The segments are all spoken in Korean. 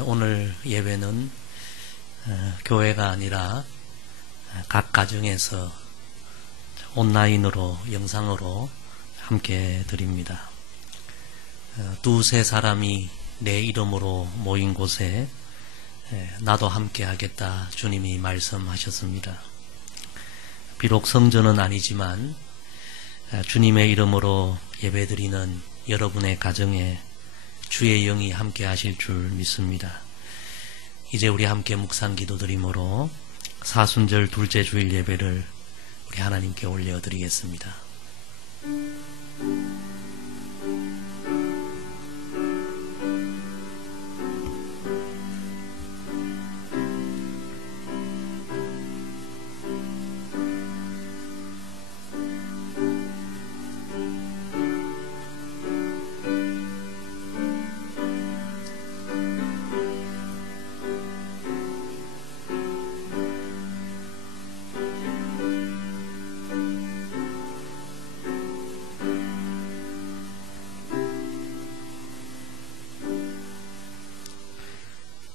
오늘 예배는 교회가 아니라 각 가정에서 온라인으로 영상으로 함께 드립니다. 두세 사람이 내 이름으로 모인 곳에 나도 함께 하겠다 주님이 말씀하셨습니다. 비록 성전은 아니지만 주님의 이름으로 예배드리는 여러분의 가정에 주의 영이 함께 하실 줄 믿습니다. 이제 우리 함께 묵상 기도 드림으로 사순절 둘째 주일 예배를 우리 하나님께 올려드리겠습니다.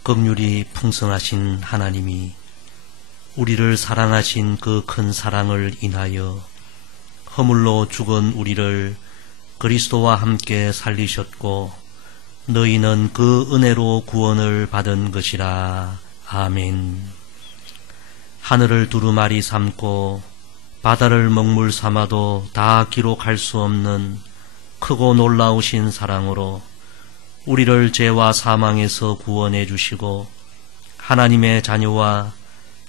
긍휼이 풍성하신 하나님이 우리를 사랑하신 그 큰 사랑을 인하여 허물로 죽은 우리를 그리스도와 함께 살리셨고 너희는 그 은혜로 구원을 받은 것이라. 아멘. 하늘을 두루마리 삼고 바다를 먹물 삼아도 다 기록할 수 없는 크고 놀라우신 사랑으로 우리를 죄와 사망에서 구원해 주시고 하나님의 자녀와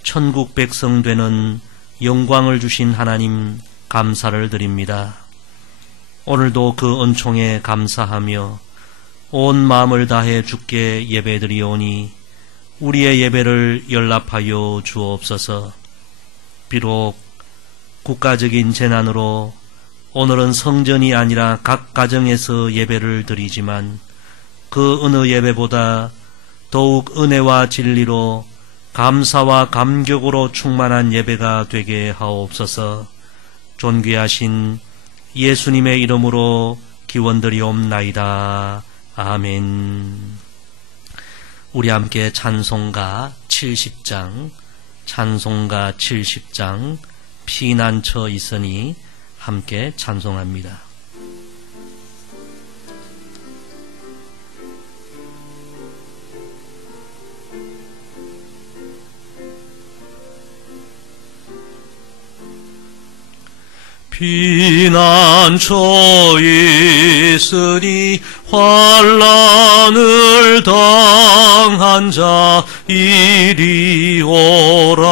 천국 백성 되는 영광을 주신 하나님 감사를 드립니다. 오늘도 그 은총에 감사하며 온 마음을 다해 주께 예배드리오니 우리의 예배를 연락하여 주옵소서. 비록 국가적인 재난으로 오늘은 성전이 아니라 각 가정에서 예배를 드리지만 그 어느 예배보다 더욱 은혜와 진리로 감사와 감격으로 충만한 예배가 되게 하옵소서. 존귀하신 예수님의 이름으로 기원드리옵나이다. 아멘. 우리 함께 찬송가 70장 피난처 있으니 함께 찬송합니다. 피난처 있으니 환난을 당한 자 이리 오라.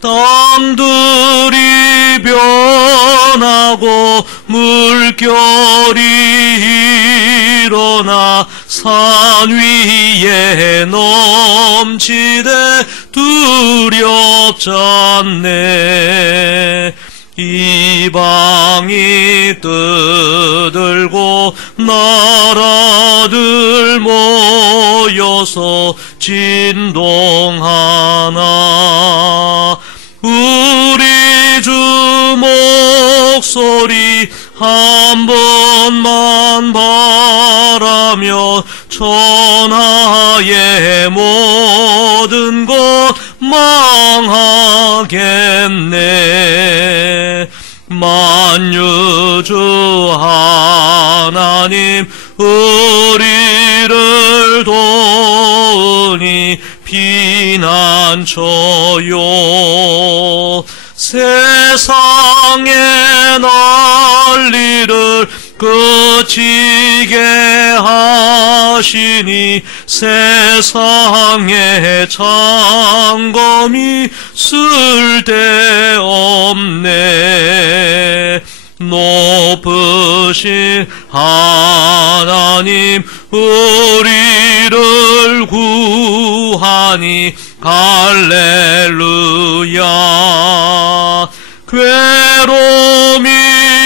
땅들이 변하고 물결이 일어나 산 위에 넘치되 두렵잖네. 이방이 떠들고 나라들 모여서 진동하나 우리 주 목소리 한 번만 바라며 천하의 모든 것 망하겠네. 만유주 하나님 우리를 도우니 피난처요. 세상의 난리를 그치게 하시니 세상의 창검이 쓸데없네. 높으신 하나님 우리를 구하니 할렐루야. 괴로움이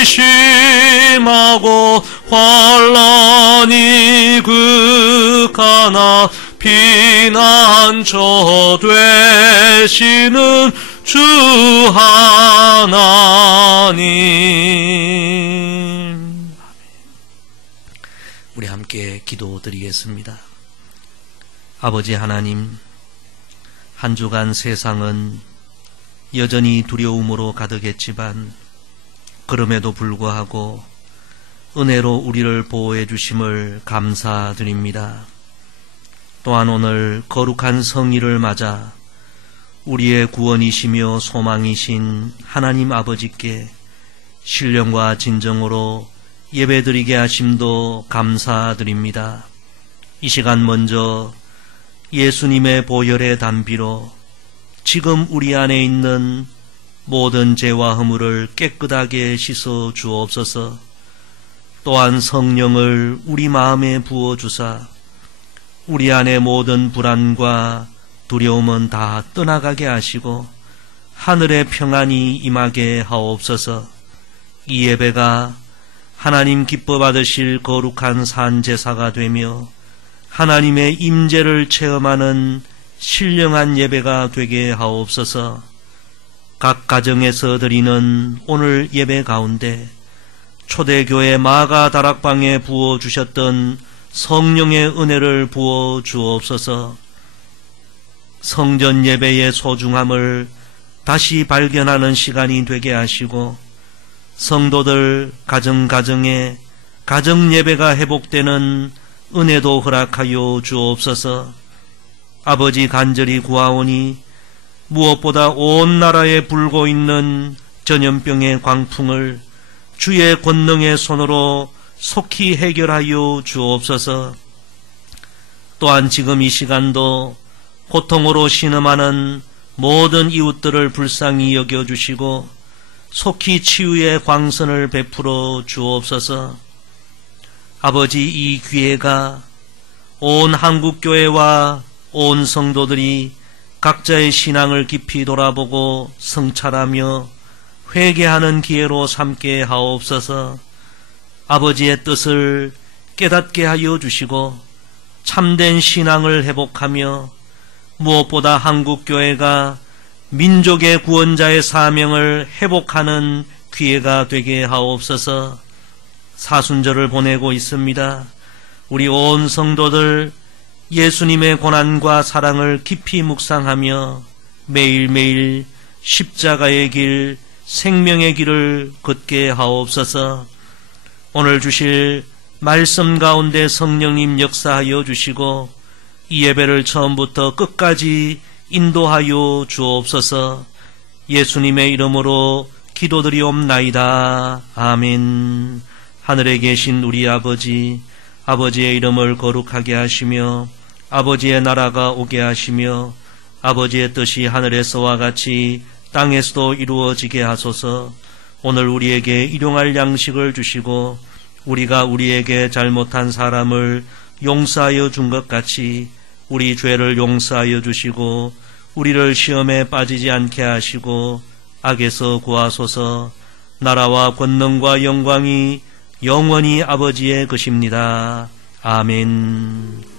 심하고 환난이 극하나 피난처 되시는 주 하나님. 우리 함께 기도드리겠습니다. 아버지 하나님, 한 주간 세상은 여전히 두려움으로 가득했지만 그럼에도 불구하고 은혜로 우리를 보호해 주심을 감사드립니다. 또한 오늘 거룩한 성일을 맞아 우리의 구원이시며 소망이신 하나님 아버지께 신령과 진정으로 예배드리게 하심도 감사드립니다. 이 시간 먼저 예수님의 보혈의 단비로 지금 우리 안에 있는 모든 죄와 허물을 깨끗하게 씻어 주옵소서. 또한 성령을 우리 마음에 부어주사 우리 안에 모든 불안과 두려움은 다 떠나가게 하시고 하늘의 평안이 임하게 하옵소서. 이 예배가 하나님 기뻐 받으실 거룩한 산제사가 되며 하나님의 임재를 체험하는 신령한 예배가 되게 하옵소서. 각 가정에서 드리는 오늘 예배 가운데 초대교회 마가 다락방에 부어주셨던 성령의 은혜를 부어 주옵소서. 성전 예배의 소중함을 다시 발견하는 시간이 되게 하시고 성도들 가정가정에 가정 예배가 회복되는 은혜도 허락하여 주옵소서. 아버지 간절히 구하오니 무엇보다 온 나라에 불고 있는 전염병의 광풍을 주의 권능의 손으로 속히 해결하여 주옵소서. 또한 지금 이 시간도 고통으로 신음하는 모든 이웃들을 불쌍히 여겨주시고 속히 치유의 광선을 베풀어 주옵소서. 아버지, 이 기회가 온 한국교회와 온 성도들이 각자의 신앙을 깊이 돌아보고 성찰하며 회개하는 기회로 삼게 하옵소서. 아버지의 뜻을 깨닫게 하여 주시고 참된 신앙을 회복하며 무엇보다 한국교회가 민족의 구원자의 사명을 회복하는 기회가 되게 하옵소서. 사순절을 보내고 있습니다. 우리 온 성도들 예수님의 고난과 사랑을 깊이 묵상하며 매일매일 십자가의 길, 생명의 길을 걷게 하옵소서. 오늘 주실 말씀 가운데 성령님 역사하여 주시고 이 예배를 처음부터 끝까지 인도하여 주옵소서. 예수님의 이름으로 기도드리옵나이다. 아멘. 하늘에 계신 우리 아버지, 아버지의 이름을 거룩하게 하시며 아버지의 나라가 오게 하시며 아버지의 뜻이 하늘에서와 같이 땅에서도 이루어지게 하소서. 오늘 우리에게 일용할 양식을 주시고 우리가 우리에게 잘못한 사람을 용서하여 준 것 같이 우리 죄를 용서하여 주시고 우리를 시험에 빠지지 않게 하시고 악에서 구하소서. 나라와 권능과 영광이 영원히 아버지의 것입니다. 아멘.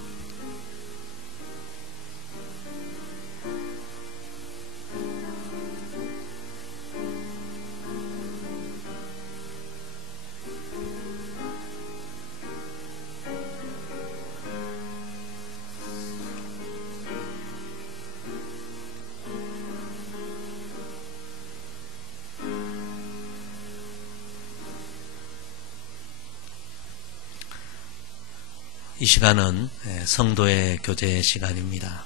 이 시간은 성도의 교제 시간입니다.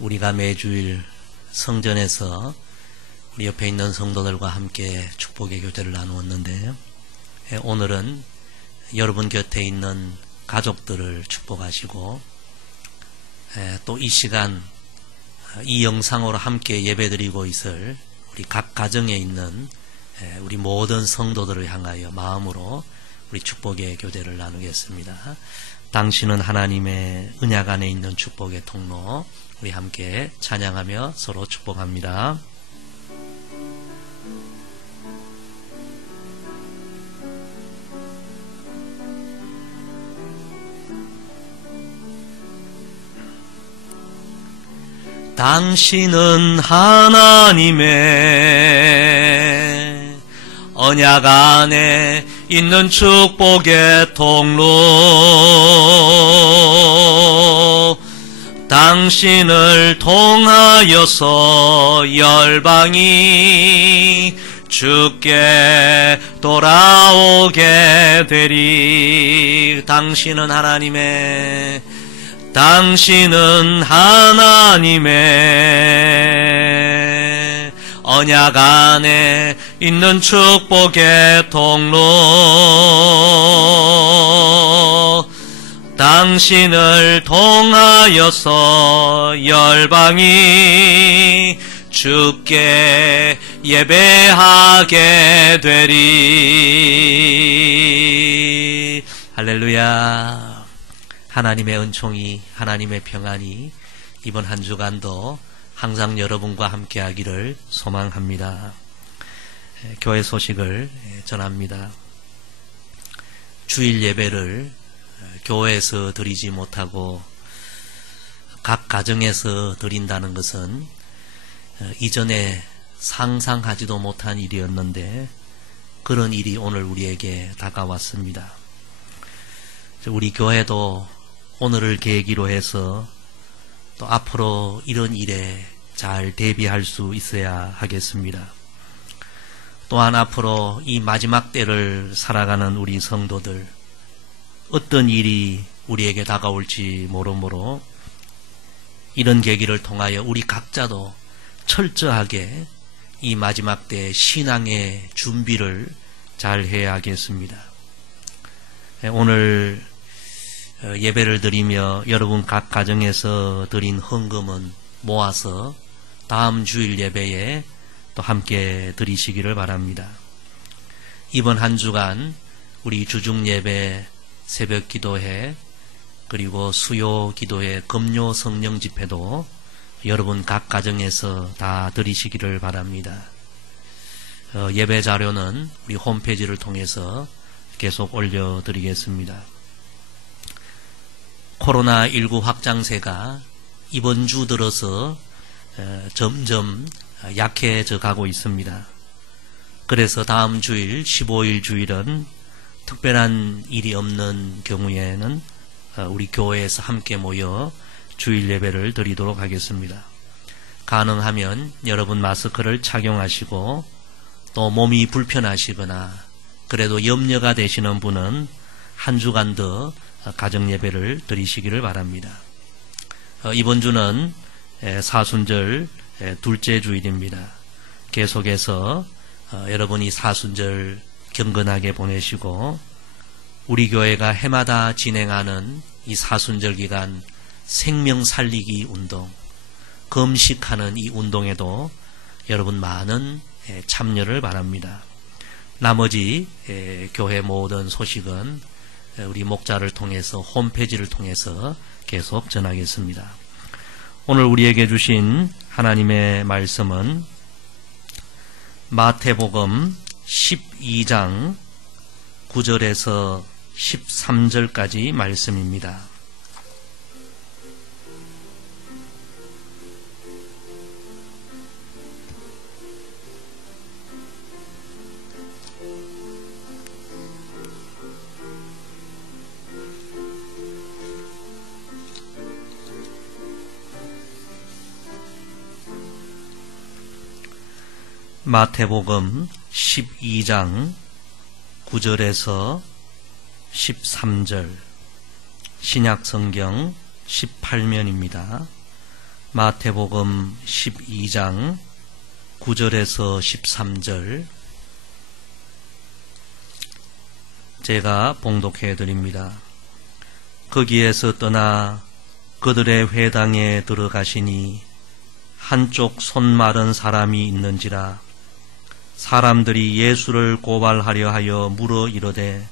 우리가 매주일 성전에서 우리 옆에 있는 성도들과 함께 축복의 교제를 나누었는데요. 오늘은 여러분 곁에 있는 가족들을 축복하시고 또 이 시간 이 영상으로 함께 예배드리고 있을 우리 각 가정에 있는 우리 모든 성도들을 향하여 마음으로 우리 축복의 교제를 나누겠습니다. 당신은 하나님의 은약 안에 있는 축복의 통로, 우리 함께 찬양하며 서로 축복합니다. 당신은 하나님의 언약 안에 있는 축복의 통로, 당신을 통하여서 열방이 주께 돌아오게 되리. 당신은 하나님의 언약 안에 있는 축복의 통로. 당신을 통하여서 열방이 주께 예배하게 되리. 할렐루야. 하나님의 은총이, 하나님의 평안이 이번 한 주간도 항상 여러분과 함께 하기를 소망합니다. 교회 소식을 전합니다. 주일 예배를 교회에서 드리지 못하고 각 가정에서 드린다는 것은 이전에 상상하지도 못한 일이었는데 그런 일이 오늘 우리에게 다가왔습니다. 우리 교회도 오늘을 계기로 해서 또 앞으로 이런 일에 잘 대비할 수 있어야 하겠습니다. 또한 앞으로 이 마지막 때를 살아가는 우리 성도들, 어떤 일이 우리에게 다가올지 모르므로 이런 계기를 통하여 우리 각자도 철저하게 이 마지막 때 신앙의 준비를 잘 해야 하겠습니다. 오늘 예배를 드리며 여러분 각 가정에서 드린 헌금은 모아서 다음 주일 예배에 또 함께 드리시기를 바랍니다. 이번 한 주간 우리 주중 예배, 새벽 기도회, 그리고 수요 기도회, 금요 성령 집회도 여러분 각 가정에서 다 드리시기를 바랍니다. 예배 자료는 우리 홈페이지를 통해서 계속 올려드리겠습니다. 코로나19 확장세가 이번 주 들어서 점점 약해져 가고 있습니다. 그래서 다음 주일 15일 주일은 특별한 일이 없는 경우에는 우리 교회에서 함께 모여 주일 예배를 드리도록 하겠습니다. 가능하면 여러분 마스크를 착용하시고 또 몸이 불편하시거나 그래도 염려가 되시는 분은 한 주간 더 가정 예배를 드리시기를 바랍니다. 이번 주는 사순절 둘째 주일입니다. 계속해서 여러분이 사순절 경건하게 보내시고 우리 교회가 해마다 진행하는 이 사순절 기간 생명 살리기 운동, 금식하는 이 운동에도 여러분 많은 참여를 바랍니다. 나머지 교회 모든 소식은 우리 목자를 통해서 홈페이지를 통해서 계속 전하겠습니다. 오늘 우리에게 주신 하나님의 말씀은 마태복음 12장 9절에서 13절까지 말씀입니다. 마태복음 12장 9절에서 13절, 신약성경 18면입니다. 마태복음 12장 9절에서 13절 제가 봉독해 드립니다. 거기에서 떠나 그들의 회당에 들어가시니 한쪽 손 마른 사람이 있는지라. 사람들이 예수를 고발하려 하여 물어 이르되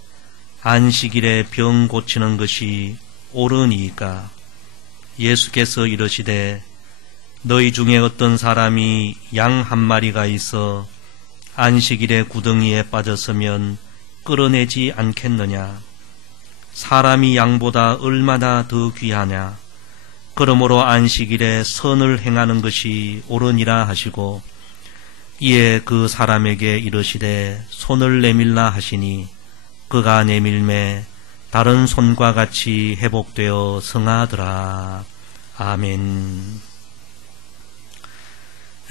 안식일에 병 고치는 것이 옳으니까? 예수께서 이르시되 너희 중에 어떤 사람이 양 한 마리가 있어 안식일에 구덩이에 빠졌으면 끌어내지 않겠느냐? 사람이 양보다 얼마나 더 귀하냐? 그러므로 안식일에 선을 행하는 것이 옳으니라 하시고 이에 그 사람에게 이르시되 손을 내밀라 하시니 그가 내밀매 다른 손과 같이 회복되어 성하더라. 아멘.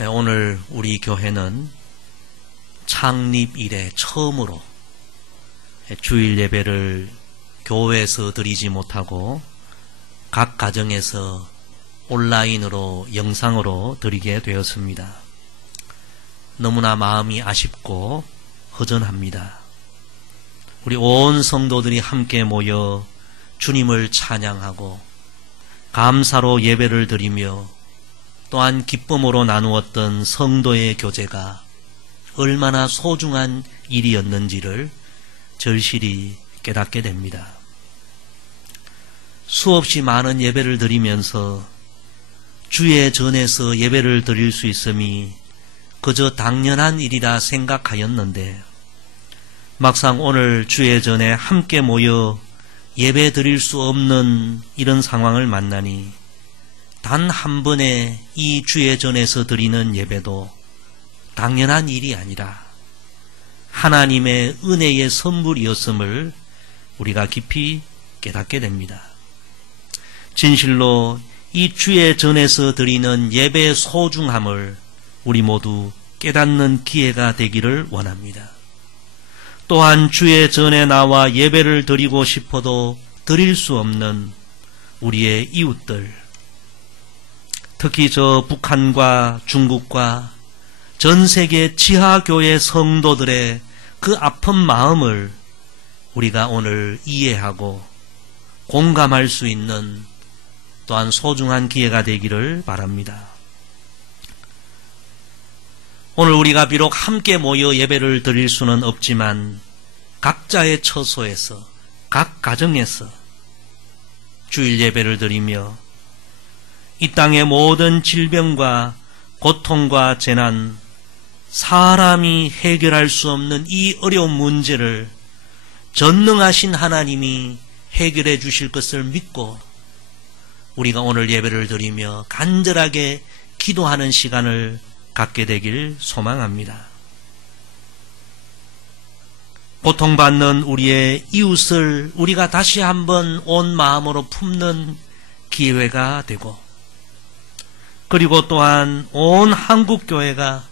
오늘 우리 교회는 창립 이래 처음으로 주일 예배를 교회에서 드리지 못하고 각 가정에서 온라인으로 영상으로 드리게 되었습니다. 너무나 마음이 아쉽고 허전합니다. 우리 온 성도들이 함께 모여 주님을 찬양하고 감사로 예배를 드리며 또한 기쁨으로 나누었던 성도의 교제가 얼마나 소중한 일이었는지를 절실히 깨닫게 됩니다. 수없이 많은 예배를 드리면서 주의 전에서 예배를 드릴 수 있음이 그저 당연한 일이라 생각하였는데 막상 오늘 주의 전에 함께 모여 예배 드릴 수 없는 이런 상황을 만나니 단 한 번의 이 주의 전에서 드리는 예배도 당연한 일이 아니라 하나님의 은혜의 선물이었음을 우리가 깊이 깨닫게 됩니다. 진실로 이 주의 전에서 드리는 예배의 소중함을 우리 모두 깨닫는 기회가 되기를 원합니다. 또한 주의 전에 나와 예배를 드리고 싶어도 드릴 수 없는 우리의 이웃들, 특히 저 북한과 중국과 전 세계 지하교회 성도들의 그 아픈 마음을 우리가 오늘 이해하고 공감할 수 있는 또한 소중한 기회가 되기를 바랍니다. 오늘 우리가 비록 함께 모여 예배를 드릴 수는 없지만 각자의 처소에서 각 가정에서 주일 예배를 드리며 이 땅의 모든 질병과 고통과 재난, 사람이 해결할 수 없는 이 어려운 문제를 전능하신 하나님이 해결해 주실 것을 믿고 우리가 오늘 예배를 드리며 간절하게 기도하는 시간을 갖게 되길 소망합니다. 고통받는 우리의 이웃을 우리가 다시 한번 온 마음으로 품는 기회가 되고 그리고 또한 온 한국교회가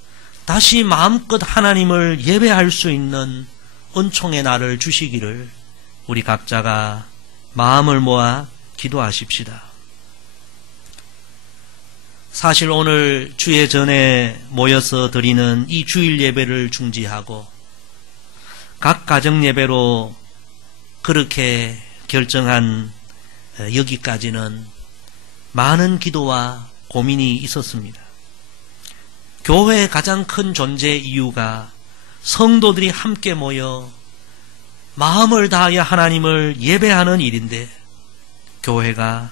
다시 마음껏 하나님을 예배할 수 있는 은총의 날을 주시기를 우리 각자가 마음을 모아 기도하십시다. 사실 오늘 주의 전에 모여서 드리는 이 주일 예배를 중지하고 각 가정 예배로 그렇게 결정한 여기까지는 많은 기도와 고민이 있었습니다. 교회의 가장 큰 존재 이유가 성도들이 함께 모여 마음을 다하여 하나님을 예배하는 일인데 교회가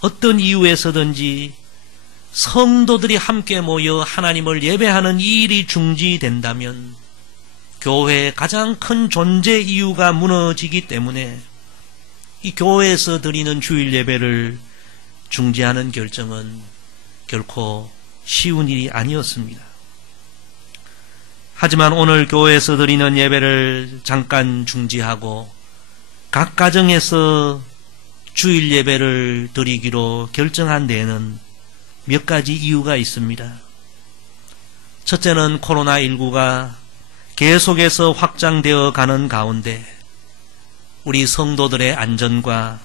어떤 이유에서든지 성도들이 함께 모여 하나님을 예배하는 이 일이 중지된다면 교회의 가장 큰 존재 이유가 무너지기 때문에 이 교회에서 드리는 주일 예배를 중지하는 결정은 결코 쉬운 일이 아니었습니다. 하지만 오늘 교회에서 드리는 예배를 잠깐 중지하고 각 가정에서 주일 예배를 드리기로 결정한 데에는 몇 가지 이유가 있습니다. 첫째는 코로나19가 계속해서 확장되어 가는 가운데 우리 성도들의 안전과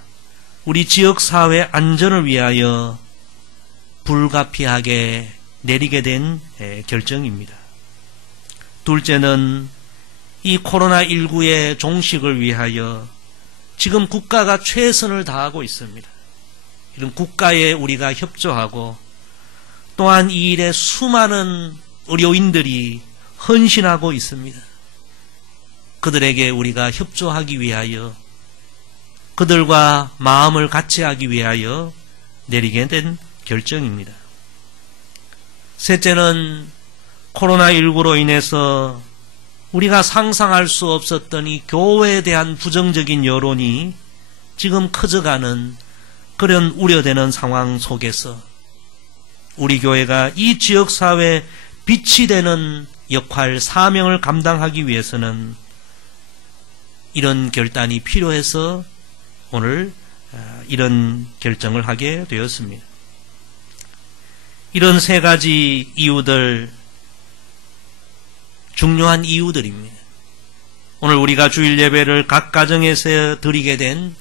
우리 지역사회 안전을 위하여 불가피하게 내리게 된 결정입니다. 둘째는 이 코로나19의 종식을 위하여 지금 국가가 최선을 다하고 있습니다. 이런 국가에 우리가 협조하고 또한 이 일에 수많은 의료인들이 헌신하고 있습니다. 그들에게 우리가 협조하기 위하여 그들과 마음을 같이 하기 위하여 내리게 된 결정입니다. 셋째는 코로나19로 인해서 우리가 상상할 수 없었던 이 교회에 대한 부정적인 여론이 지금 커져가는 그런 우려되는 상황 속에서 우리 교회가 이 지역사회에 빛이 되는 역할, 사명을 감당하기 위해서는 이런 결단이 필요해서 오늘 이런 결정을 하게 되었습니다. 이런 세 가지 이유들, 중요한 이유들입니다. 오늘 우리가 주일 예배를 각 가정에서 드리게 된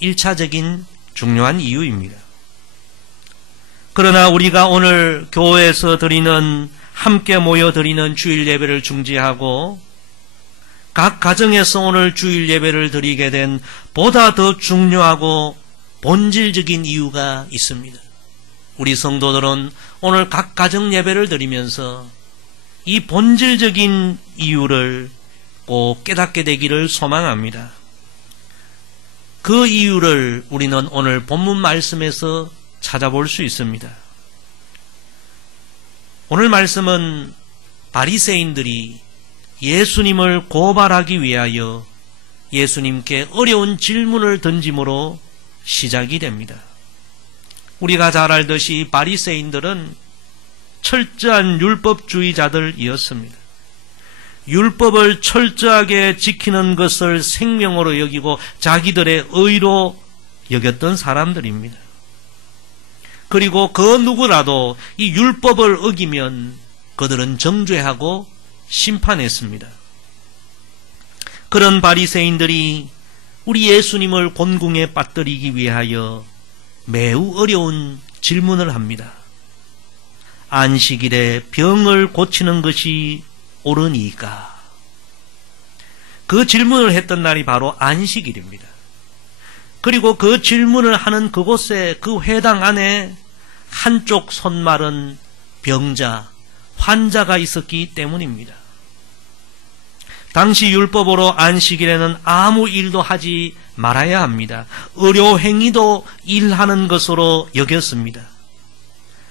1차적인 중요한 이유입니다. 그러나 우리가 오늘 교회에서 드리는, 함께 모여 드리는 주일 예배를 중지하고 각 가정에서 오늘 주일 예배를 드리게 된 보다 더 중요하고 본질적인 이유가 있습니다. 우리 성도들은 오늘 각 가정 예배를 드리면서 이 본질적인 이유를 꼭 깨닫게 되기를 소망합니다. 그 이유를 우리는 오늘 본문 말씀에서 찾아볼 수 있습니다. 오늘 말씀은 바리새인들이 예수님을 고발하기 위하여 예수님께 어려운 질문을 던짐으로 시작이 됩니다. 우리가 잘 알듯이 바리새인들은 철저한 율법주의자들이었습니다. 율법을 철저하게 지키는 것을 생명으로 여기고 자기들의 의로 여겼던 사람들입니다. 그리고 그 누구라도 이 율법을 어기면 그들은 정죄하고 심판했습니다. 그런 바리새인들이 우리 예수님을 곤궁에 빠뜨리기 위하여 매우 어려운 질문을 합니다. 안식일에 병을 고치는 것이 옳으니까? 그 질문을 했던 날이 바로 안식일입니다. 그리고 그 질문을 하는 그곳에, 그 회당 안에 한쪽 손마른 병자, 환자가 있었기 때문입니다. 당시 율법으로 안식일에는 아무 일도 하지 말아야 합니다. 의료행위도 일하는 것으로 여겼습니다.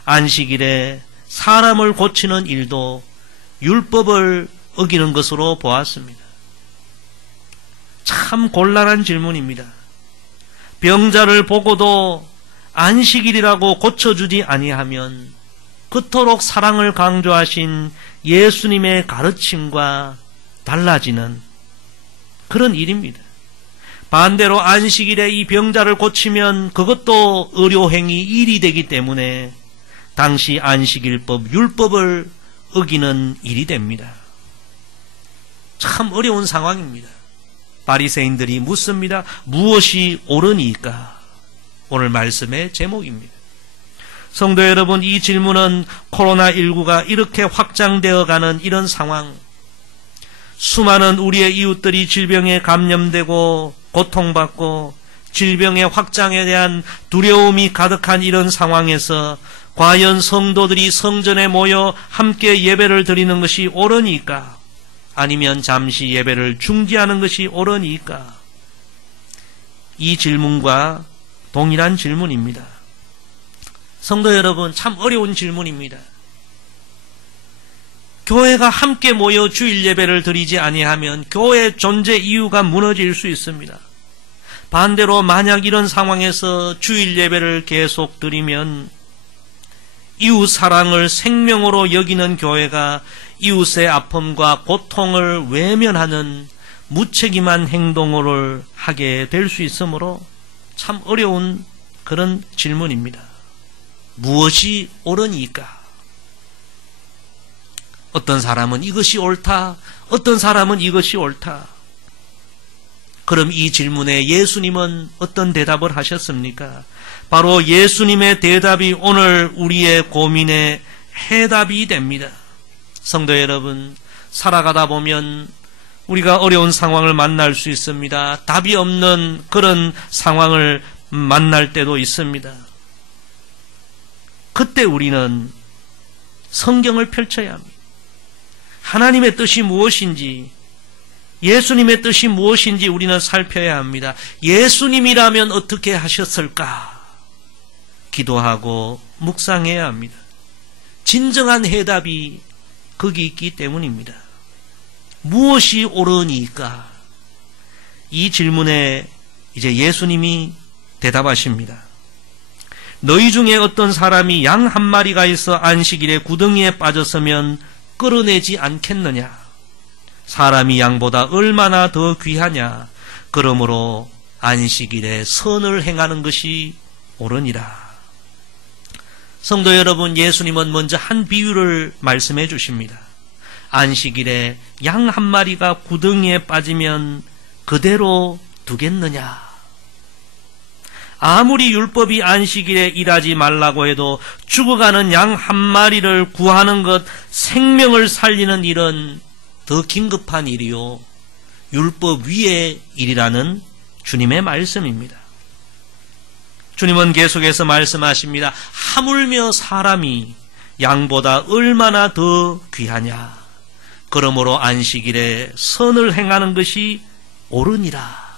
안식일에 사람을 고치는 일도 율법을 어기는 것으로 보았습니다. 참 곤란한 질문입니다. 병자를 보고도 안식일이라고 고쳐주지 아니하면 그토록 사랑을 강조하신 예수님의 가르침과 달라지는 그런 일입니다. 반대로 안식일에 이 병자를 고치면 그것도 의료행위 일이 되기 때문에 당시 안식일법, 율법을 어기는 일이 됩니다. 참 어려운 상황입니다. 바리새인들이 묻습니다. 무엇이 옳으니까? 오늘 말씀의 제목입니다. 성도 여러분, 이 질문은 코로나19가 이렇게 확장되어 가는 이런 상황, 수많은 우리의 이웃들이 질병에 감염되고 고통받고 질병의 확장에 대한 두려움이 가득한 이런 상황에서 과연 성도들이 성전에 모여 함께 예배를 드리는 것이 옳으니까? 아니면 잠시 예배를 중지하는 것이 옳으니까? 이 질문과 동일한 질문입니다. 성도 여러분, 참 어려운 질문입니다. 교회가 함께 모여 주일 예배를 드리지 아니하면 교회의 존재 이유가 무너질 수 있습니다. 반대로 만약 이런 상황에서 주일 예배를 계속 드리면 이웃 사랑을 생명으로 여기는 교회가 이웃의 아픔과 고통을 외면하는 무책임한 행동을 하게 될 수 있으므로 참 어려운 그런 질문입니다. 무엇이 옳으니까? 어떤 사람은 이것이 옳다, 어떤 사람은 이것이 옳다. 그럼 이 질문에 예수님은 어떤 대답을 하셨습니까? 바로 예수님의 대답이 오늘 우리의 고민의 해답이 됩니다. 성도 여러분, 살아가다 보면 우리가 어려운 상황을 만날 수 있습니다. 답이 없는 그런 상황을 만날 때도 있습니다. 그때 우리는 성경을 펼쳐야 합니다. 하나님의 뜻이 무엇인지, 예수님의 뜻이 무엇인지 우리는 살펴야 합니다. 예수님이라면 어떻게 하셨을까? 기도하고 묵상해야 합니다. 진정한 해답이 거기 있기 때문입니다. 무엇이 옳으니까? 이 질문에 이제 예수님이 대답하십니다. 너희 중에 어떤 사람이 양 한 마리가 있어 안식일에 구덩이에 빠졌으면 끌어내지 않겠느냐? 사람이 양보다 얼마나 더 귀하냐? 그러므로 안식일에 선을 행하는 것이 옳으니라. 성도 여러분, 예수님은 먼저 한 비유를 말씀해 주십니다. 안식일에 양 한 마리가 구덩이에 빠지면 그대로 두겠느냐? 아무리 율법이 안식일에 일하지 말라고 해도 죽어가는 양 한 마리를 구하는 것, 생명을 살리는 일은 더 긴급한 일이요, 율법 위의 일이라는 주님의 말씀입니다. 주님은 계속해서 말씀하십니다. 하물며 사람이 양보다 얼마나 더 귀하냐. 그러므로 안식일에 선을 행하는 것이 옳으니라.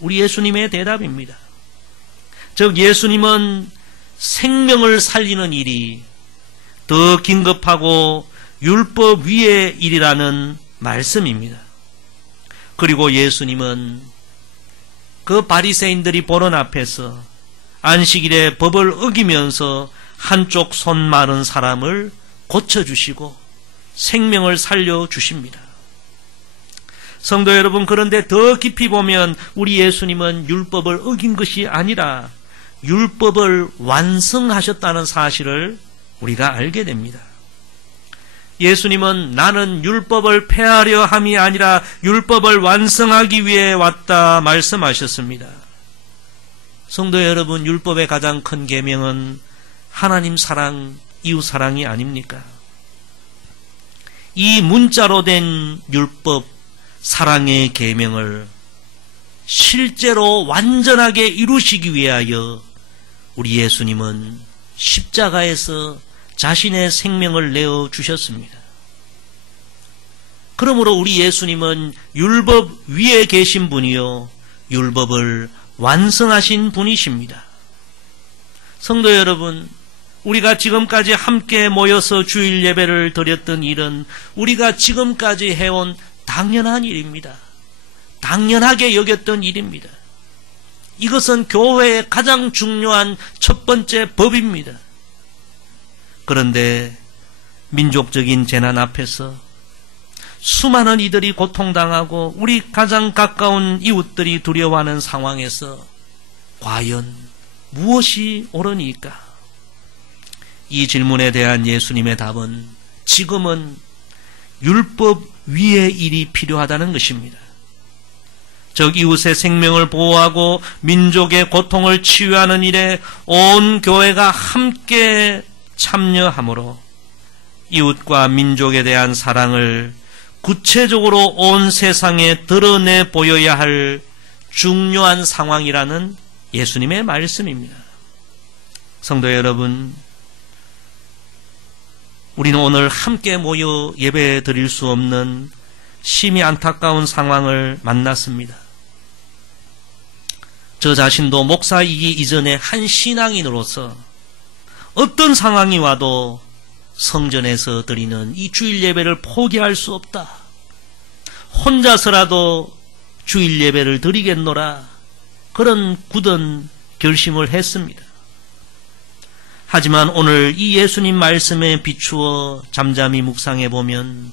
우리 예수님의 대답입니다. 즉 예수님은 생명을 살리는 일이 더 긴급하고 율법 위의 일이라는 말씀입니다. 그리고 예수님은 그 바리새인들이 보는 앞에서 안식일에 법을 어기면서 한쪽 손 마른 사람을 고쳐주시고 생명을 살려주십니다. 성도 여러분, 그런데 더 깊이 보면 우리 예수님은 율법을 어긴 것이 아니라 율법을 완성하셨다는 사실을 우리가 알게 됩니다. 예수님은 나는 율법을 폐하려 함이 아니라 율법을 완성하기 위해 왔다 말씀하셨습니다. 성도 여러분, 율법의 가장 큰 계명은 하나님 사랑, 이웃 사랑이 아닙니까? 이 문자로 된 율법, 사랑의 계명을 실제로 완전하게 이루시기 위하여 우리 예수님은 십자가에서 자신의 생명을 내어 주셨습니다. 그러므로 우리 예수님은 율법 위에 계신 분이요, 율법을 완성하신 분이십니다. 성도 여러분, 우리가 지금까지 함께 모여서 주일 예배를 드렸던 일은 우리가 지금까지 해온 당연한 일입니다. 당연하게 여겼던 일입니다. 이것은 교회의 가장 중요한 첫 번째 법입니다. 그런데 민족적인 재난 앞에서 수많은 이들이 고통당하고 우리 가장 가까운 이웃들이 두려워하는 상황에서 과연 무엇이 옳으니까? 이 질문에 대한 예수님의 답은 지금은 율법 위의 일이 필요하다는 것입니다. 즉 이웃의 생명을 보호하고 민족의 고통을 치유하는 일에 온 교회가 함께 참여하므로 이웃과 민족에 대한 사랑을 구체적으로 온 세상에 드러내 보여야 할 중요한 상황이라는 예수님의 말씀입니다. 성도 여러분, 우리는 오늘 함께 모여 예배 드릴 수 없는 심히 안타까운 상황을 만났습니다. 저 자신도 목사이기 이전에 한 신앙인으로서 어떤 상황이 와도 성전에서 드리는 이 주일 예배를 포기할 수 없다. 혼자서라도 주일 예배를 드리겠노라. 그런 굳은 결심을 했습니다. 하지만 오늘 이 예수님 말씀에 비추어 잠잠히 묵상해 보면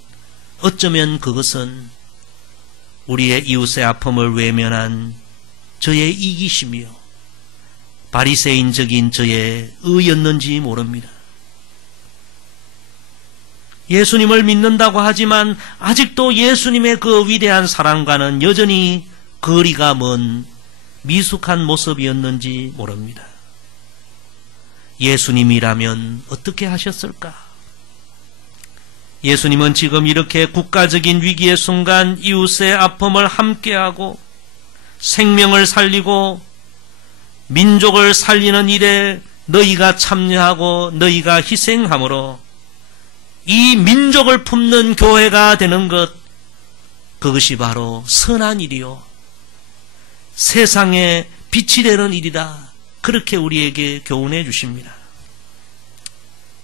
어쩌면 그것은 우리의 이웃의 아픔을 외면한 저의 이기심이요, 바리새인적인 저의 의였는지 모릅니다. 예수님을 믿는다고 하지만 아직도 예수님의 그 위대한 사랑과는 여전히 거리가 먼 미숙한 모습이었는지 모릅니다. 예수님이라면 어떻게 하셨을까? 예수님은 지금 이렇게 국가적인 위기의 순간 이웃의 아픔을 함께하고 생명을 살리고 민족을 살리는 일에 너희가 참여하고 너희가 희생함으로 이 민족을 품는 교회가 되는 것, 그것이 바로 선한 일이요, 세상에 빛이 되는 일이다. 그렇게 우리에게 교훈해 주십니다.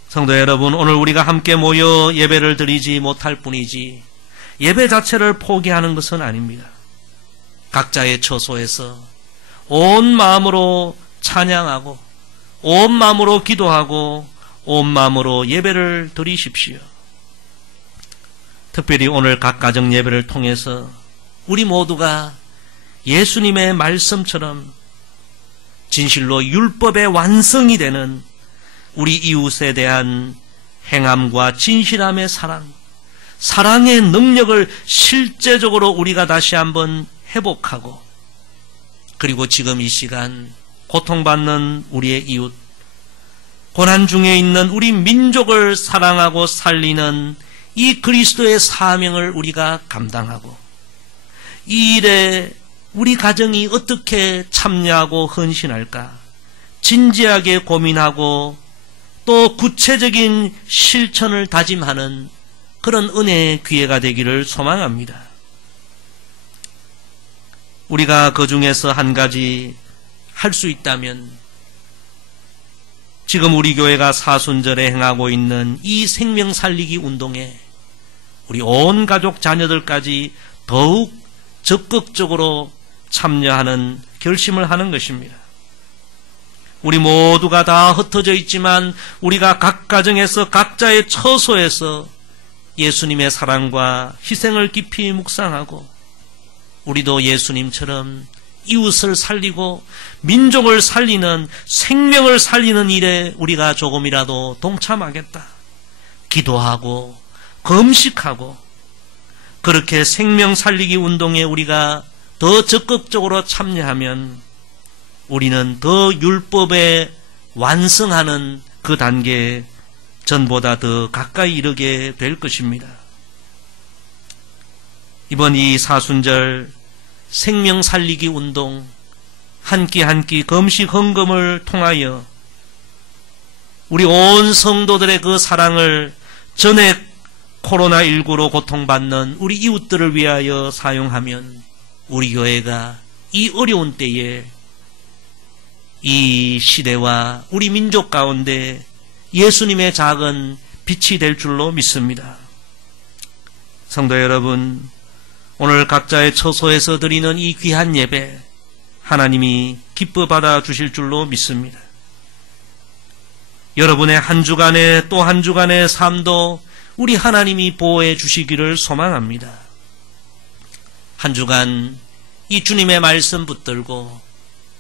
성도 여러분, 오늘 우리가 함께 모여 예배를 드리지 못할 뿐이지 예배 자체를 포기하는 것은 아닙니다. 각자의 처소에서 온 마음으로 찬양하고 온 마음으로 기도하고 온 마음으로 예배를 드리십시오. 특별히 오늘 각 가정 예배를 통해서 우리 모두가 예수님의 말씀처럼 진실로 율법의 완성이 되는 우리 이웃에 대한 행함과 진실함의 사랑, 사랑의 능력을 실제적으로 우리가 다시 한번 회복하고, 그리고 지금 이 시간 고통받는 우리의 이웃, 고난 중에 있는 우리 민족을 사랑하고 살리는 이 그리스도의 사명을 우리가 감당하고, 이 일에 우리 가정이 어떻게 참여하고 헌신할까 진지하게 고민하고 또 구체적인 실천을 다짐하는 그런 은혜의 기회가 되기를 소망합니다. 우리가 그 중에서 한 가지 할 수 있다면, 지금 우리 교회가 사순절에 행하고 있는 이 생명 살리기 운동에 우리 온 가족 자녀들까지 더욱 적극적으로 참여하는 결심을 하는 것입니다. 우리 모두가 다 흩어져 있지만 우리가 각 가정에서 각자의 처소에서 예수님의 사랑과 희생을 깊이 묵상하고, 우리도 예수님처럼 이웃을 살리고 민족을 살리는, 생명을 살리는 일에 우리가 조금이라도 동참하겠다. 기도하고 금식하고 그렇게 생명 살리기 운동에 우리가 더 적극적으로 참여하면 우리는 더 율법에 완성하는 그 단계에 전보다 더 가까이 이르게 될 것입니다. 이번 이 사순절 생명 살리기 운동 한 끼 한 끼 금식 헌금을 통하여 우리 온 성도들의 그 사랑을 전에 코로나19로 고통받는 우리 이웃들을 위하여 사용하면 우리 교회가 이 어려운 때에 이 시대와 우리 민족 가운데 예수님의 작은 빛이 될 줄로 믿습니다. 성도 여러분, 오늘 각자의 처소에서 드리는 이 귀한 예배 하나님이 기뻐 받아 주실 줄로 믿습니다. 여러분의 한 주간의 또 한 주간의 삶도 우리 하나님이 보호해 주시기를 소망합니다. 한 주간 이 주님의 말씀 붙들고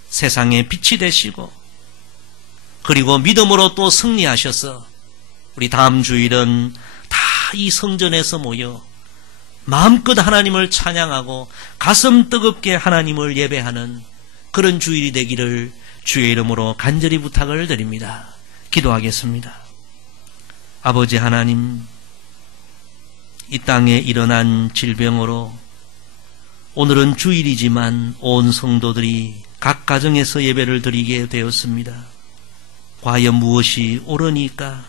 세상에 빛이 되시고, 그리고 믿음으로 또 승리하셔서 우리 다음 주일은 다 이 성전에서 모여 마음껏 하나님을 찬양하고 가슴 뜨겁게 하나님을 예배하는 그런 주일이 되기를 주의 이름으로 간절히 부탁을 드립니다. 기도하겠습니다. 아버지 하나님, 이 땅에 일어난 질병으로 오늘은 주일이지만 온 성도들이 각 가정에서 예배를 드리게 되었습니다. 과연 무엇이 옳으니까?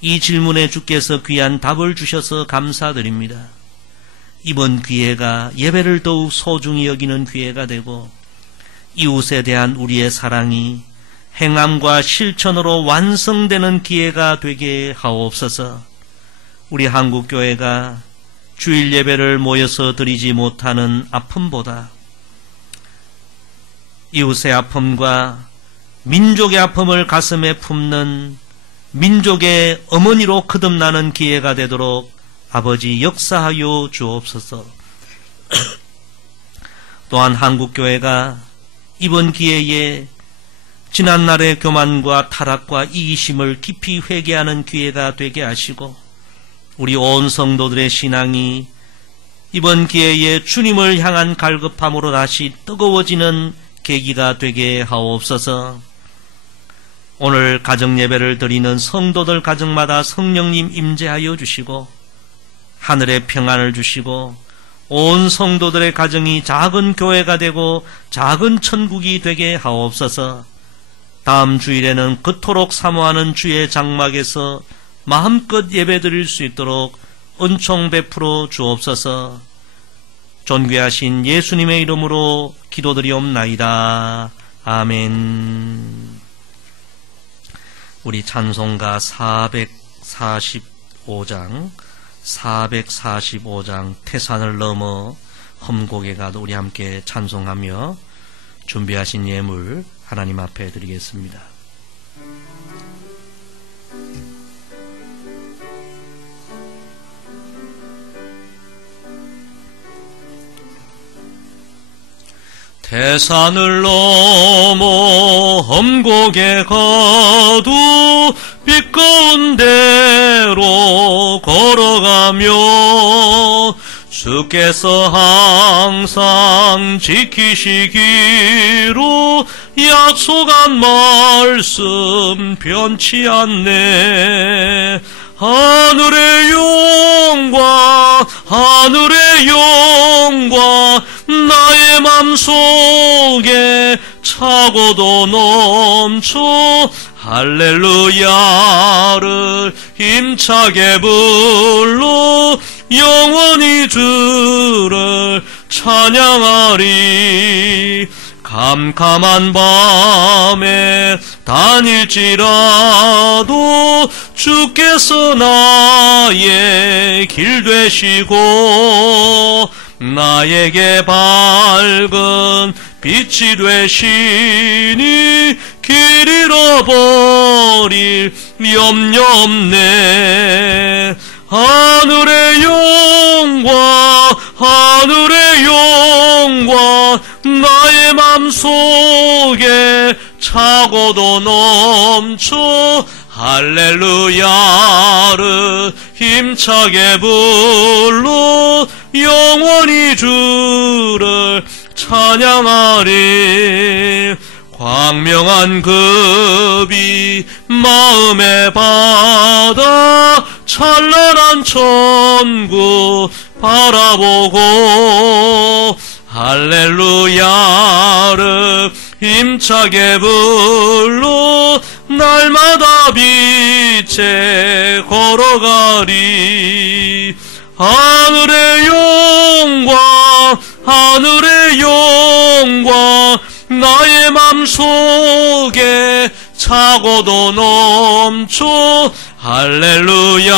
이 질문에 주께서 귀한 답을 주셔서 감사드립니다. 이번 기회가 예배를 더욱 소중히 여기는 기회가 되고 이웃에 대한 우리의 사랑이 행함과 실천으로 완성되는 기회가 되게 하옵소서. 우리 한국교회가 주일 예배를 모여서 드리지 못하는 아픔보다 이웃의 아픔과 민족의 아픔을 가슴에 품는 민족의 어머니로 거듭나는 기회가 되도록 아버지 역사하여 주옵소서. 또한 한국교회가 이번 기회에 지난날의 교만과 타락과 이기심을 깊이 회개하는 기회가 되게 하시고, 우리 온 성도들의 신앙이 이번 기회에 주님을 향한 갈급함으로 다시 뜨거워지는 계기가 되게 하옵소서. 오늘 가정예배를 드리는 성도들 가정마다 성령님 임재하여 주시고 하늘의 평안을 주시고 온 성도들의 가정이 작은 교회가 되고 작은 천국이 되게 하옵소서. 다음 주일에는 그토록 사모하는 주의 장막에서 마음껏 예배드릴 수 있도록 은총 베풀어 주옵소서. 존귀하신 예수님의 이름으로 기도드리옵나이다. 아멘. 우리 찬송가 445장 태산을 넘어 험곡에 가도 우리 함께 찬송하며 준비하신 예물 하나님 앞에 드리겠습니다. 태산을 넘어 험곡에 가도 빛 가운데로 걸어가며 주께서 항상 지키시기로 약속한 말씀 변치 않네. 하늘의 영광 하늘의 영광 나의 맘속에 차고도 넘쳐 할렐루야를 힘차게 불러 영원히 주를 찬양하리. 캄캄한 밤에 다닐지라도 주께서 나의 길 되시고 나에게 밝은 빛이 되시니 길 잃어버릴 염려 없네. 하늘의 영광 하늘의 영광 나의 맘속에 차고도 넘쳐 할렐루야를 힘차게 불러 영원히 주를 찬양하리. 광명한 급이 마음에 받아 찬란한 천국 바라보고 할렐루야를 힘차게 불러 날마다 빛에 걸어가리. 하늘의 영광 하늘의 영광 나의 맘속에 차고도 넘쳐 할렐루야를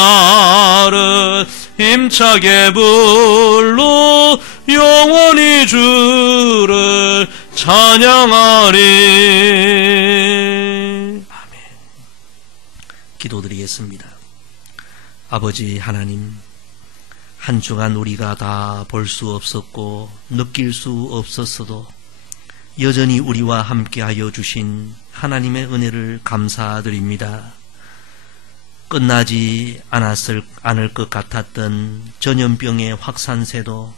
힘차게 불러 영원히 주를 찬양하리. 아멘. 기도드리겠습니다. 아버지 하나님, 한 주간 우리가 다 볼 수 없었고 느낄 수 없었어도 여전히 우리와 함께하여 주신 하나님의 은혜를 감사드립니다. 끝나지 않을 것 같았던 전염병의 확산세도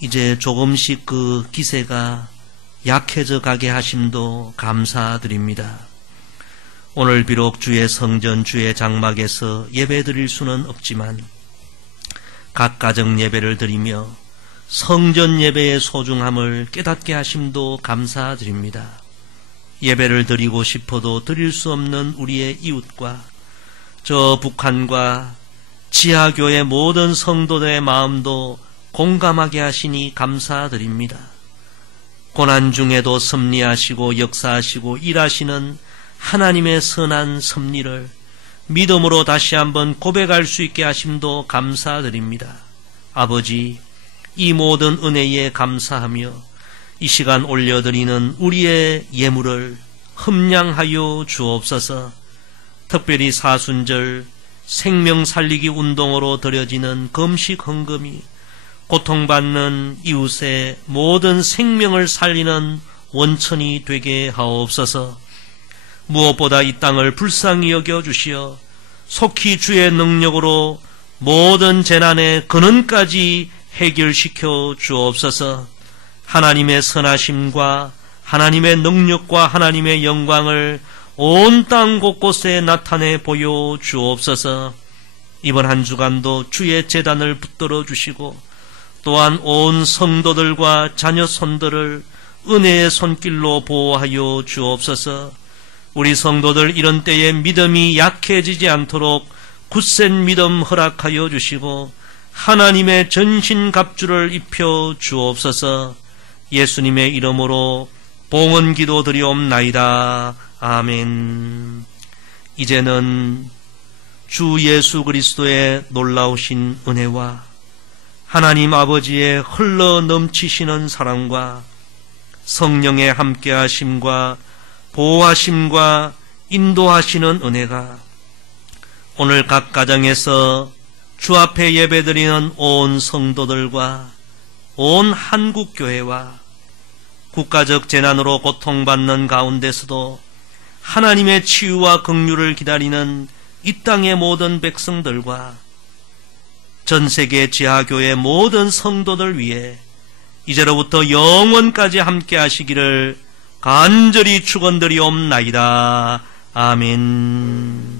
이제 조금씩 그 기세가 약해져 가게 하심도 감사드립니다. 오늘 비록 주의 성전 주의 장막에서 예배드릴 수는 없지만 각 가정 예배를 드리며 성전 예배의 소중함을 깨닫게 하심도 감사드립니다. 예배를 드리고 싶어도 드릴 수 없는 우리의 이웃과 저 북한과 지하교회 모든 성도들의 마음도 공감하게 하시니 감사드립니다. 고난 중에도 섭리하시고 역사하시고 일하시는 하나님의 선한 섭리를 믿음으로 다시 한번 고백할 수 있게 하심도 감사드립니다. 아버지, 이 모든 은혜에 감사하며 이 시간 올려드리는 우리의 예물을 흠량하여 주옵소서. 특별히 사순절 생명 살리기 운동으로 드려지는 금식 헌금이 고통받는 이웃의 모든 생명을 살리는 원천이 되게 하옵소서. 무엇보다 이 땅을 불쌍히 여겨주시어 속히 주의 능력으로 모든 재난의 근원까지 해결시켜 주옵소서. 하나님의 선하심과 하나님의 능력과 하나님의 영광을 온 땅 곳곳에 나타내 보여 주옵소서. 이번 한 주간도 주의 제단을 붙들어 주시고 또한 온 성도들과 자녀 손들을 은혜의 손길로 보호하여 주옵소서. 우리 성도들 이런 때에 믿음이 약해지지 않도록 굳센 믿음 허락하여 주시고 하나님의 전신갑주를 입혀 주옵소서. 예수님의 이름으로 봉헌 기도 드리옵나이다. 아멘. 이제는 주 예수 그리스도의 놀라우신 은혜와 하나님 아버지의 흘러 넘치시는 사랑과 성령의 함께하심과 보호하심과 인도하시는 은혜가 오늘 각 가정에서 주 앞에 예배드리는 온 성도들과 온 한국교회와 국가적 재난으로 고통받는 가운데서도 하나님의 치유와 긍휼을 기다리는 이 땅의 모든 백성들과 전 세계 지하교회 모든 성도들 위해 이제로부터 영원까지 함께 하시기를 간절히 축원드리옵나이다. 아멘.